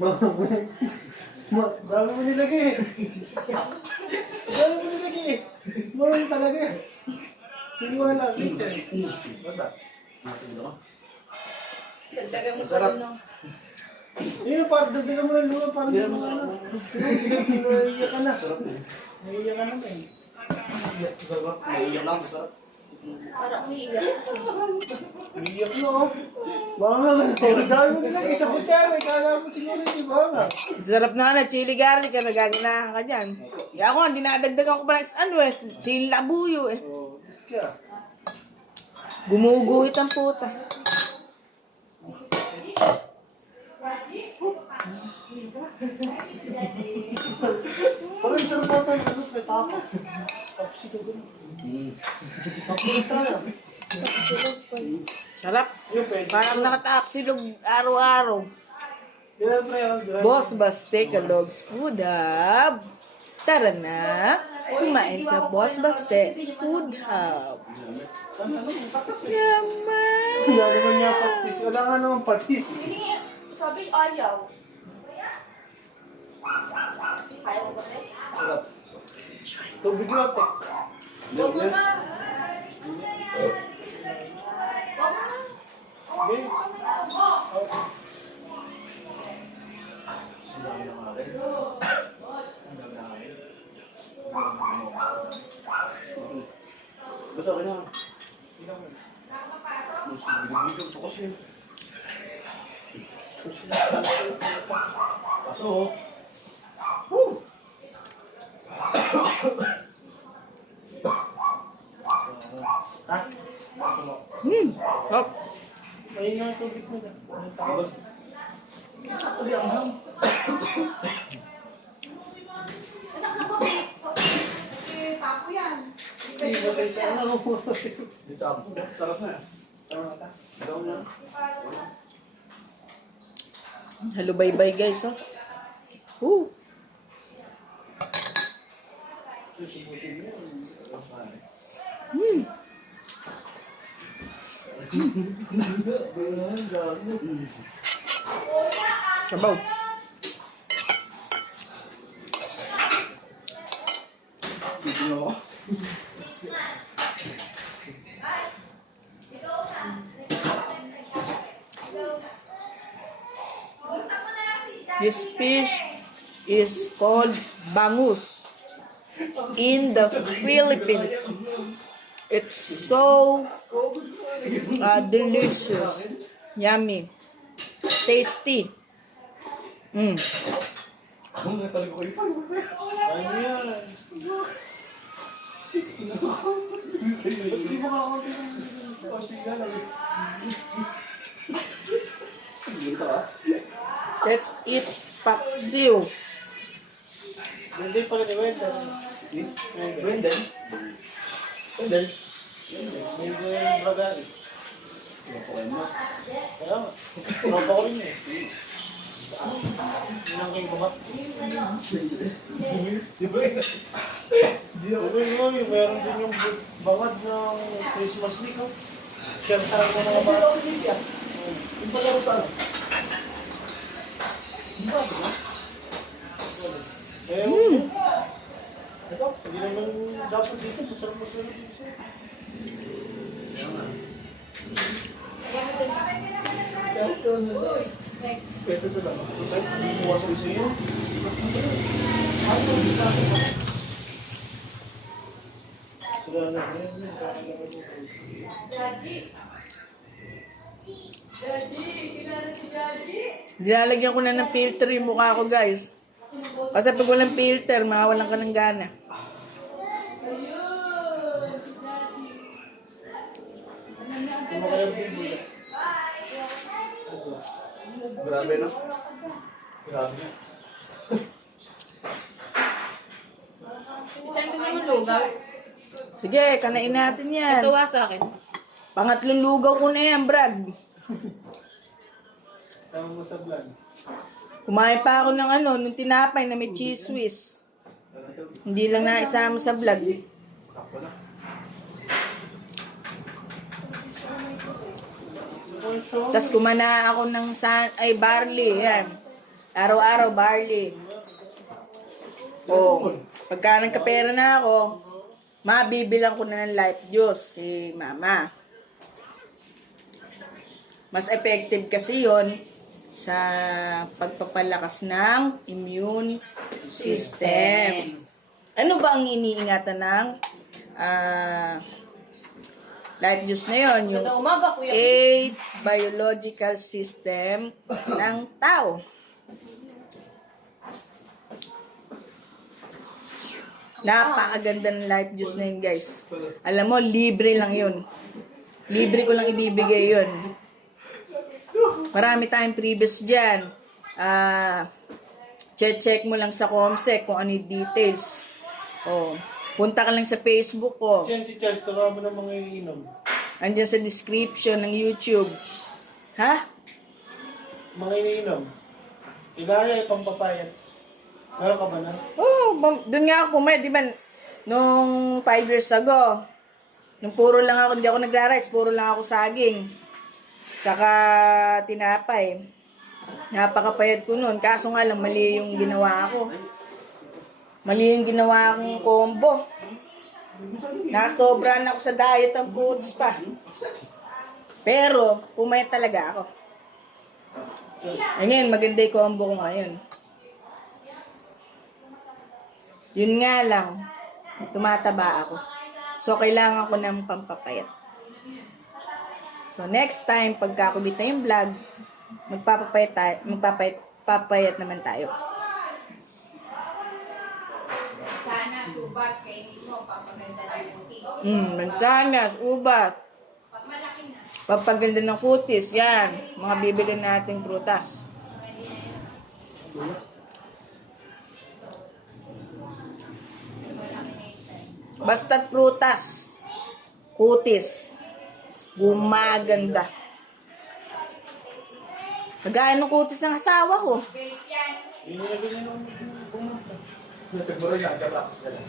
Dami mo nilagay. Dami mo nilagay. Marami talaga. Hindi mo lang. Dagdagan mo pa no. Yun, parang dagdagan mo lang luwa. Parang di mo ano. Naiiyak ka na. Naiiyak ka na ba eh. Naiiyak lang, masarap. Parang umiiyak. Naiiyak na oh. Banga ka. Dami mo nilagay sa kutsara. Kala mo siguro hindi banga. Sarap na na, chili garlic, nagaganahan ka dyan. Kaya ako, dinadagdagan ko pa ng chili labuyo eh. Oh, dis ka. Gumuguhit ang puta. Parang sarap na tayo. Ano, may tapo. Tapos ito gano'n. Tapos tayo. Sarap. Parang nakataapsilog araw-araw. Yeah, pre. Grabe. Boss Baste, Kalogs Food Hub. Tara na, kumain sa Boss Baste Food Hub. Yaman! Wala naman niya patis. Wala nga naman patis. Hindi, sabi ayaw. Kaya mo ba guys? Sarap. Tubig yote. Huwag mo na. Huwag mo na. Okay. Basta ka na. Binibigyan sa kasi. Kaso, Ha? Hop. May nga tubig mo na. Ang tawag. Hindi ba kayo sa ano? di sa ako. Sarap na. Tama ka? Ikaw na. Hello, bye-bye guys, oh. Woo. Sabaw. Sige ako. This fish is called bangus in the Philippines. It's so delicious, yummy, tasty. Ako nga talaga ko ito. Ano yan? Ba't di mo kakaunti ng konting galaw? Dito ka? Let's eat paksiw. Hindi pala ni Wendell. Brendan? Wendell? May yung bagay. Mas. Kaya nga. Tropa ko rin eh. Inang king kumak. Di ba eh? Sabi mo, meron din yung bangad ng Christmas week. Share sa mga mga bata. Yung palaro sa ano? Eh, ito, hindi naman dapat dito. Masarap dito siya. Pwede ito lang. Isang buwas ko sa'yo. Sila na. Nilalagyan ko na ng filter yung mukha ko, guys. Kasi pag walang filter, mawalan ka ng gana. Ano kayong bibig? Grabe no? Grabe. Diyan gusto mo lugaw. Sige, kanain natin yan. Ituwa sa akin. Pangatlong lugaw ko na yan, Brad. Tama mo sa vlog. Kumain pa ako ng ng tinapay na may cheese whiz. Hindi lang naisama sa vlog. Tapos kumana ako ng barley, yan. Araw-araw, barley. O, pagka nagkapera na ako, mabibilang ko na ng life juice si mama. Mas effective kasi yon sa pagpapalakas ng immune system. Ano ba ang iniingatan ng life juice na yon? Yung Ganda umaga, Kuya. 8 biological system ng tao. Napakaganda ng life juice na yun, guys. Alam mo, libre lang yun. Libre ko lang ibibigay yun. Marami tayong previous dyan. Check mo lang sa Comsec kung ano yung details. Oh, punta ka lang sa Facebook ko. Diyan si Charles, tara mo ng mga iniinom. Andiyan sa description ng YouTube. Ha? Mga iniinom. Ilaya, pampapayat. Meron ka ba na? Doon nga ako kumain, di ba? Nung 5 years ago, nung puro lang ako, hindi ako nagra-rice, puro lang ako saging. Saka tinapay. Napakapayat ko noon. Kaso nga lang, mali yung ginawa ko. Mali yung ginawa kong combo. Nasobran ako sa diet ng foods pa. Pero, pumayat talaga ako. Ngayon, maganda yung combo ko ngayon. Yun nga lang, tumataba ako. So, kailangan ko ng pampapayat. So, next time, pagka kubit na yung vlog, magpapayat naman tayo. Sana, subas, kainin mo, papaganda ng kutis. Mansanas, ubas, Pag malaki na. papaganda ng kutis, yan, mga bibili nating prutas. Basta't prutas, kutis, gumaganda. Kagaya ng kutis ng asawa ko. Great yan. Inilagay niya nung pumunta. Nagmura siya, nagka-practice na lang.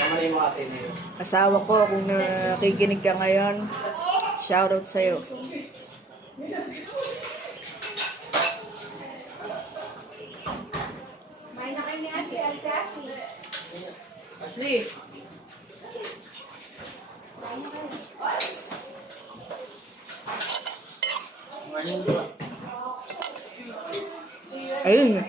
Tama na yung mga atin na yun. Asawa ko, kung nakikinig ka ngayon, shoutout sa'yo. May na kayo ni Ashley Alsafi. Ashley. Ayun.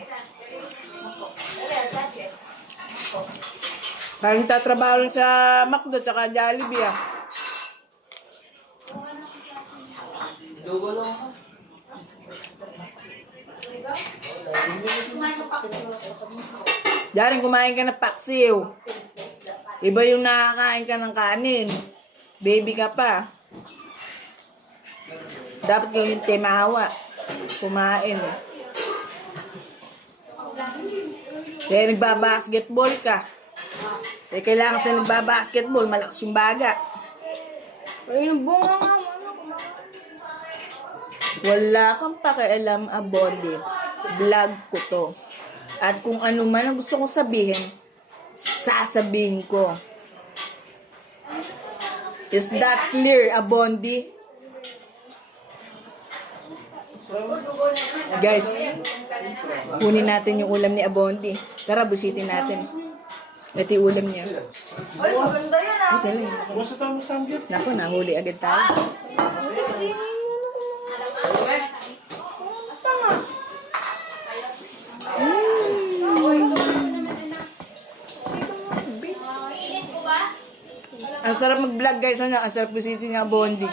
Parang tatrabaho lang sa McDo tsaka Jollibee ah. Diyan kumain ka ng paksiw. Iba yung nakakain ka ng kanin. Baby ka pa. Dapat yung timawa. Kumain. Kaya nagbabasketball ka. Kaya kailangan sa nagbabasketball, malakas yung baga. Ay, bunga nga. Wala kang pakialam, Abondi. Vlog ko to. At kung ano man ang gusto kong sabihin, sasabihin ko. Is that clear, Abondi? Guys, kunin natin yung ulam ni Abondi. Tara, busitin natin. Ito yung ulam niya. Ay, maganda yan ah. Ito lang. Basta tayo mo samgyup. Naku, nahuli agad tayo. Init ko ba? Ang sarap mag-vlog guys. Ano? Ang sarap busitin niya, Abondi.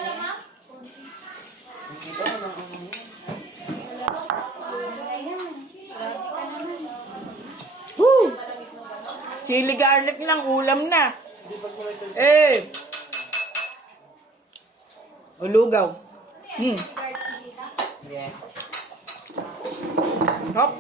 Woo! Chili garlic lang, ulam na. Eh! Ulugaw. Hop.